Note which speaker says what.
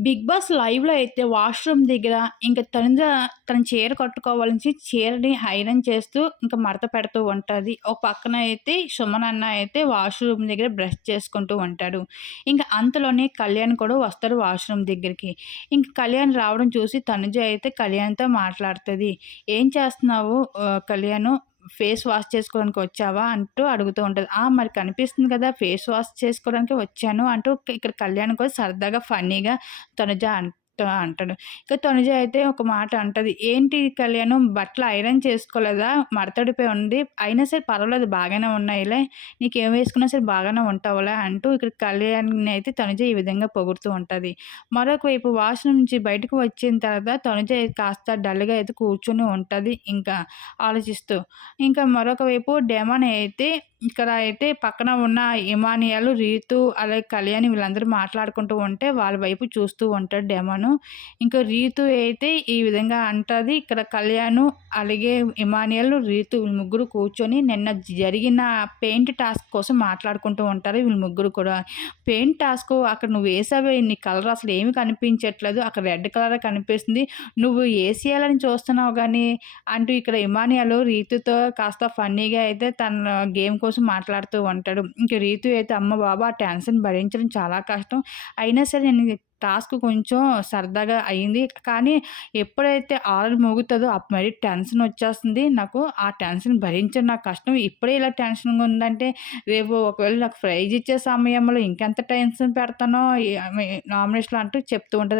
Speaker 1: Big boss లైవ్‌లో అయితే washroom దగ్గర ఇంక తనుజ తన చీర కట్టుకోవాలని చీరని ఐరన్ చేస్తూ ఇంకా మడత పెడుతూ ఉంటుంది ఒక పక్కన అయితే సుమన్ అన్న అయితే వాష్‌రూమ్ దగ్గర బ్రష్ చేసుకుంటూ ఉంటాడు. ఇంకా అంతలోనే కళ్యాణ్ కూడా వస్తాడు వాష్‌రూమ్ దగ్గరికి. ఇంకా కళ్యాణ్ రావడం చూసి తనుజ అయితే కళ్యాణ్‌తో మాట్లాడుతుంది "ఏం చేస్తున్నావు కళ్యాణ్ ఫేస్ వాష్ చేసుకోవడానికి వచ్చావా?" అంటూ అడుగుతూ ఉంటుంది "ఆ! మరి కనిపిస్తుంది కదా! ఫేస్ వాష్ చేసుకోవడానికి వచ్చాను" అంటూ ఇక్కడ కళ్యాణ్ కూడా సరదాగా ఫన్నీగా తనుజ అంటాడు. ఇక తనుజ అయితే ఒక మాట అంటది. "ఏంటి కళ్యాణం బట్టలు ఐరన్ చేసుకోలేదా? మడతడిపోయి ఉంది. అయినా సరే పర్వాలేదు బాగానే ఉన్నాయిలే. నీకేం వేసుకున్నా సరే బాగానే ఉంటావులే" అంటూ ఇక్కడ కళ్యాణ్‌ని అయితే తనుజ ఈ విధంగా పొగుడుతూ ఉంటుంది మరొక వైపు వాష్ నుంచి బయటకు వచ్చిన తర్వాత తనుజ కాస్త డల్‌గా అయితే కూర్చొని ఉంటుంది ఇంకా ఆలోచిస్తూ. ఇంకా మరొక వైపు డెమాన్ అయితే ఇక్కడ అయితే పక్కన ఉన్న ఇమానియాలు, రీతు అలాగే కళ్యాణి వీళ్ళందరూ మాట్లాడుకుంటూ ఉంటే వాళ్ళ వైపు చూస్తూ ఉంటాడు డెమాను. ఇంకా రీతు అయితే ఈ విధంగా అంటుంది ఇక్కడ కళ్యాణ్ అలాగే ఇమానియల్, రీతు వీళ్ళు ముగ్గురు కూర్చొని నిన్న జరిగిన పెయింట్ టాస్క్ కోసం మాట్లాడుకుంటూ ఉంటారు వీళ్ళు ముగ్గురు కూడా. పెయింట్ టాస్క్ అక్కడ నువ్వు వేసావే నీ కలర్ అసలు ఏమి కనిపించట్లేదు. అక్కడ రెడ్ కలరే కనిపిస్తుంది. నువ్వు వేసేయాలని చూస్తున్నావు కానీ అంటూ ఇక్కడ ఇమానియాలు రీతుతో కాస్త ఫన్నీగా అయితే తన గేమ్ కోసం మాట్లాడుతూ ఉంటాడు. ఇంక రీతు అయితే అమ్మ బాబా ఆ టెన్షన్ భరించడం చాలా కష్టం. అయినా సరే నేను టాస్క్ కొంచెం సరదాగా అయింది. కానీ ఎప్పుడైతే ఆరన్ మోగుతుందో అప్పుడు మరీ టెన్షన్ వచ్చేస్తుంది నాకు. ఆ టెన్షన్ భరించడం నాకు కష్టం. ఇప్పుడే ఇలా టెన్షన్‌గా ఉందంటే రేపు ఒకవేళ నాకు ప్రైజ్ ఇచ్చే సమయంలో ఇంకెంత టెన్షన్ పెడతానో నామినేషన్ అంటూ చెప్తూ ఉంటుంది